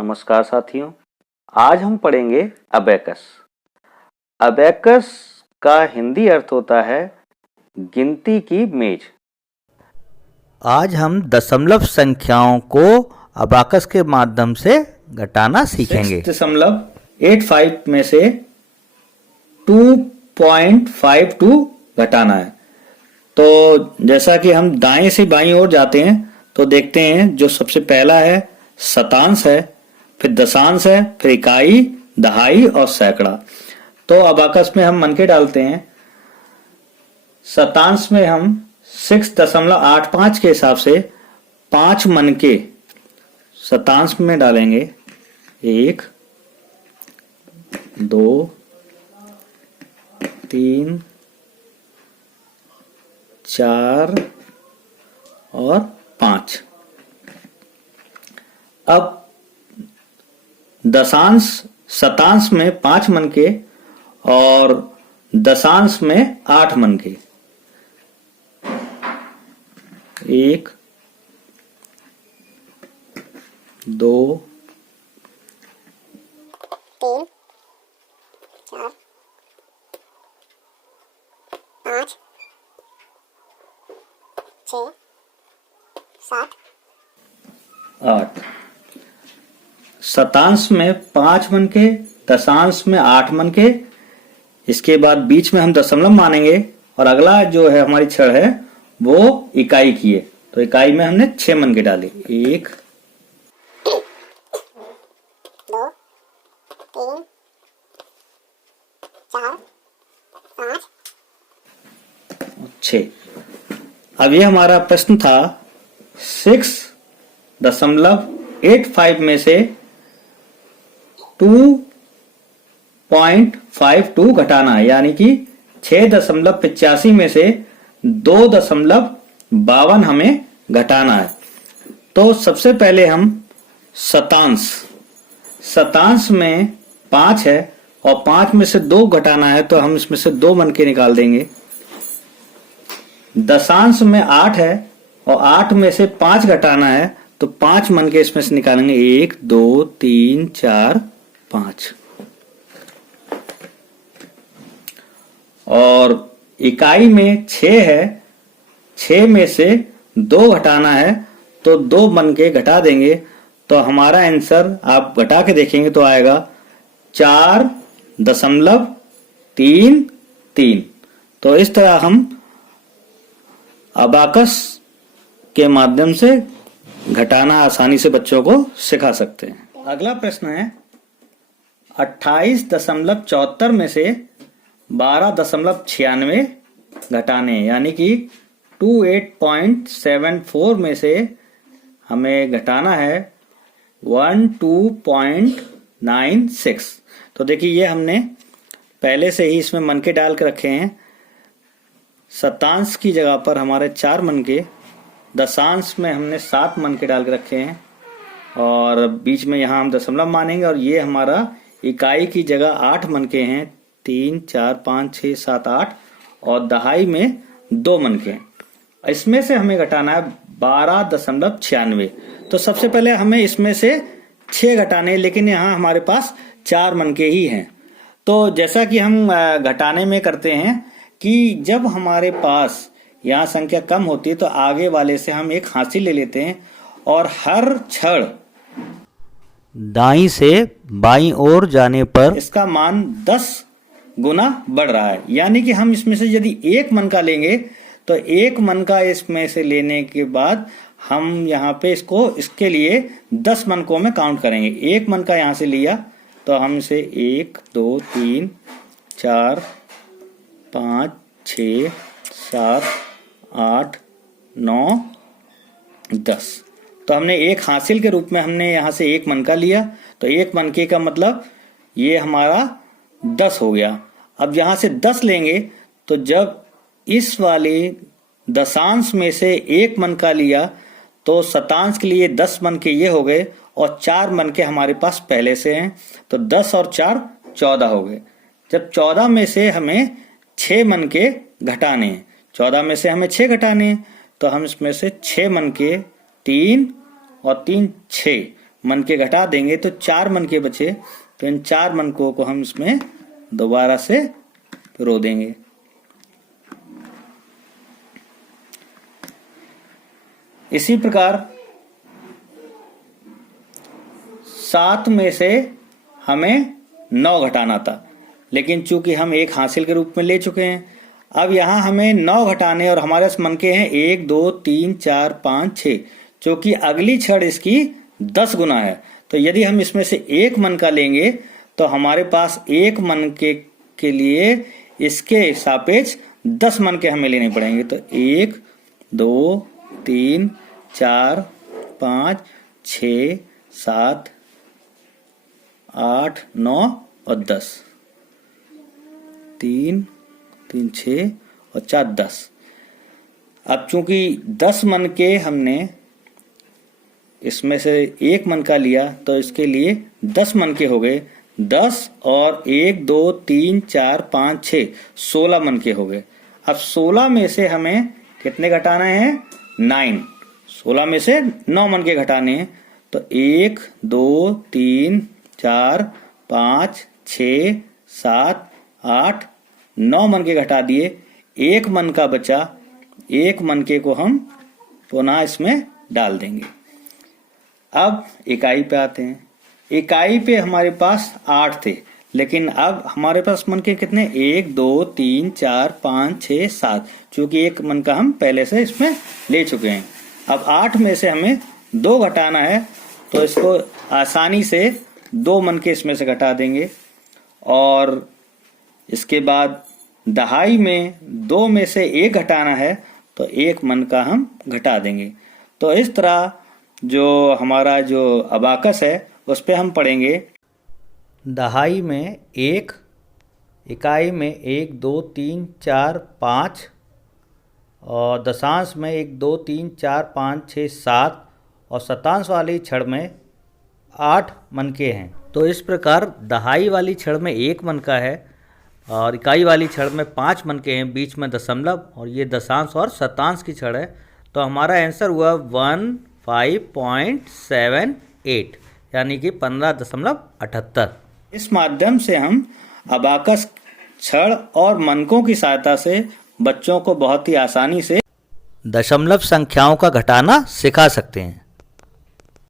नमस्कार साथियों, आज हम पढ़ेंगे अबेकस। अबेकस का हिंदी अर्थ होता है गिनती की मेज। आज हम दशमलव संख्याओं को अबाकस के माध्यम से घटाना सीखेंगे। 6.85 में से 2.52 घटाना है। तो जैसा कि हम दाएं से बाईं ओर जाते हैं तो देखते हैं जो सबसे पहला है शतांश है, फिर दशांश है, फिर इकाई, दहाई और सैकड़ा। तो अबाकस में हम मनके डालते हैं। शतांश में हम 6.85 के हिसाब से 5 मनके शतांश में डालेंगे। 1, 2, 3, 4 और 5। अब दशांश शतांश में 5 मनके और दशांश में 8 मनके। 1, 2, 3, 4, 5, 6, 7, 8। शतांश में 5 मनके, दशांश में 8 मनके। इसके बाद बीच में हम दशमलव मानेंगे और अगला जो है हमारी छड़ है वो इकाई की है। तो इकाई में हमने 6 मनके डाले। 1, 2, 3, 4, 5, 6। अब ये हमारा प्रश्न था 6.85 में से 2.52 घटाना है, यानी कि 6.85 में से 2.52 हमें घटाना है। तो सबसे पहले हम शतांश में 5 है और 5 में से 2 घटाना है, तो हम इसमें से 2 मनके निकाल देंगे। दशांश में 8 है और 8 में से 5 घटाना है, तो 5 मनके इसमें से निकालेंगे। 1, 2, 3, 4, 5। और इकाई में 6 है, 6 में से 2 घटाना है, तो 2 मनके घटा देंगे। तो हमारा आंसर आप घटा के देखेंगे तो आएगा 4.33। तो इस तरह हम अबाकस के माध्यम से घटाना आसानी से बच्चों को सिखा सकते हैं। अगला प्रश्न है 28.74 में से 12.96 घटाने, यानी कि 28.74 में से हमें घटाना है 12.96। तो देखिए ये हमने पहले से ही इसमें मनके डाल के रखे हैं। शतांश की जगह पर हमारे 4 मनके, दशांश में हमने 7 मनके डाल के रखे हैं और बीच में यहाँ हम दशमलव मानेंगे। और ये हमारा इकाई की जगह 8 मनके हैं, 3, 4, 5, 6, 7, 8 और दहाई में 2 मनके हैं। इसमें से हमें घटाना है 12.96। तो सबसे पहले हमें इसमें से 6 घटाने, लेकिन यहाँ हमारे पास 4 मनके ही हैं। तो जैसा कि हम घटाने में करते हैं कि जब हमारे पास यहाँ संख्या कम होती है तो आगे वाले से हम एक हासिल ले लेते हैं और हर छड़ दाईं से बाईं ओर जाने पर इसका मान 10 गुना बढ़ रहा है। यानी कि हम इसमें से यदि 1 मनका लेंगे तो 1 मनका इसमें से लेने के बाद हम यहाँ पे इसके लिए 10 मनकों में काउंट करेंगे। 1 मनका यहाँ से लिया तो हम इसे 1, 2, 3, 4, 5, 6, 7, 8, 9, 10। तो हमने एक हासिल के रूप में हमने यहाँ से 1 मनका लिया, तो 1 मनके का मतलब ये हमारा 10 हो गया। अब यहाँ से 10 लेंगे तो जब इस वाले दशांश में से 1 मनका लिया तो शतांश के लिए 10 मनके ये हो गए और 4 मनके हमारे पास पहले से हैं, तो 10 और 4 14 हो गए। जब 14 में से हमें 6 मनके घटाने हैं, 14 में से हमें 6 घटाने हैं, तो हम इसमें से 6 मनके 3 और 3 6 मन के घटा देंगे तो 4 मन के बचे, तो इन 4 मनकों को हम इसमें दोबारा से पिरो देंगे। इसी प्रकार 7 में से हमें 9 घटाना था, लेकिन चूंकि हम 1 हासिल के रूप में ले चुके हैं, अब यहां हमें 9 घटाने और हमारे पास मन के हैं 1 2 3 4 5 6, क्योंकि अगली छड़ इसकी 10 गुना है। तो यदि हम इसमें से 1 मन का लेंगे तो हमारे पास 1 मन के लिए इसके सापेक्ष 10 मन के हमें लेने पड़ेंगे। तो 1 2 3 4 5 6 7 8 9 और 10, 3 3 6 और 4 10। अब चूंकि 10 मन के हमने इसमें से 1 मन का लिया तो इसके लिए 10 मन के हो गए। 10 और 1 2 3 4 5 6 16 मन के हो गए। अब 16 में से हमें कितने घटाना है? 9। 16 में से 9 मन के घटाने हैं। तो 1 2 3 4 5 6 7 8 9 मन के घटा दिए, 1 मन का बचा। 1 मन के को हम पुनः इसमें डाल देंगे। अब इकाई पे आते हैं। इकाई पे हमारे पास 8 थे, लेकिन अब हमारे पास मन के कितने? 1 2 3 4 5 6 7, चूंकि 1 मन का हम पहले से इसमें ले चुके हैं। अब 8 में से हमें 2 घटाना है, तो इसको आसानी से 2 मन के इसमें से घटा देंगे। और इसके बाद दहाई में 2 में से 1 घटाना है, तो 1 मन का हम घटा देंगे। तो इस तरह जो हमारा जो अबाकस है उस पे हम पढ़ेंगे। दहाई में 1, इकाई में 1 2 3 4 5 और दशांश में 1 2 3 4 5 6 7 और शतांश वाली छड़ में 8 मन के हैं। तो इस प्रकार दहाई वाली छड़ में 1 मन का है और इकाई वाली छड़ में 5 मन के हैं, बीच में दशमलव, और ये दशांश और शतांश की छड़ है। तो हमारा आंसर हुआ 15.78, यानी कि 15.78। इस माध्यम से हम अबाकस छड़ और मनकों की सहायता से बच्चों को बहुत ही आसानी से दशमलव संख्याओं का घटाना सिखा सकते हैं।